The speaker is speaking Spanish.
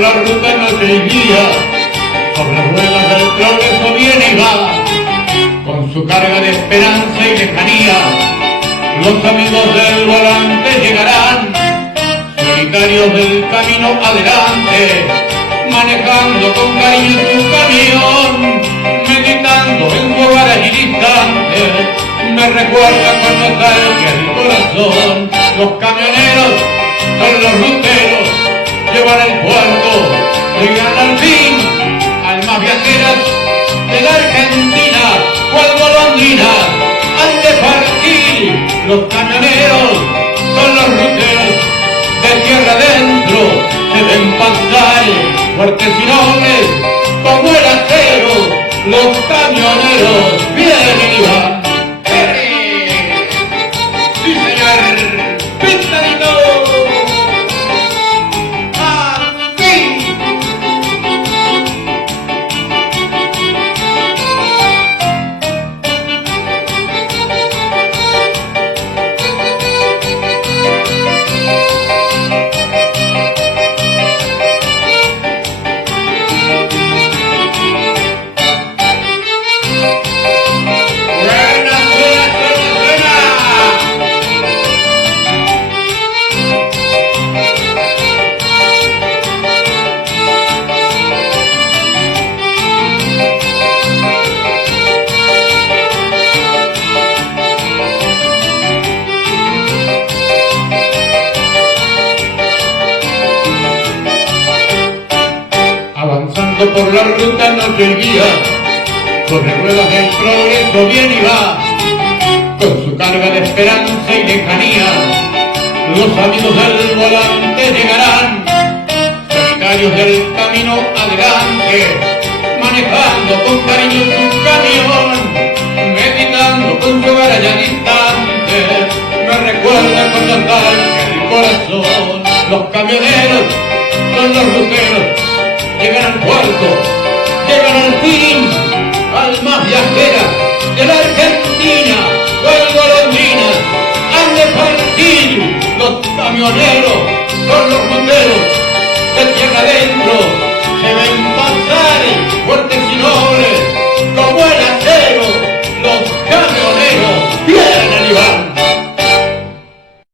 por la ruta noche y día, sobre ruedas del progreso viene y va, con su carga de esperanza y lejanía. Los amigos del volante llegarán, solitarios del camino adelante, manejando con cariño su camión, meditando en su hogar allí distante. Me recuerda con nostalgia el corazón. Los camioneros son los ruteros, llevan el puerto, llegan al fin, almas viajeras de la Argentina, cual golondrinas han de partir. Los camioneros son los ruteros, de tierra adentro se ven pasar, fuertes y nobles como el acero. Los camioneros vienen y van. ¡Sí, señor! ¡Pintadito! ¡Así! Avanzando por la ruta noche y día, sobre ruedas del progreso viene y va, con su carga de esperanza y lejanía. Los amigos del volante llegarán, solitarios del camino adelante, manejando con cariño su camión, meditando con su hogar allá distante. Me recuerda con nostalgia el corazón. Los camioneros son los ruteros, llegan al puerto, llegan al fin, almas viajeras de la Argentina, cual golondrinas han de partir. Los camioneros son los ruteros, de tierra adentro se ven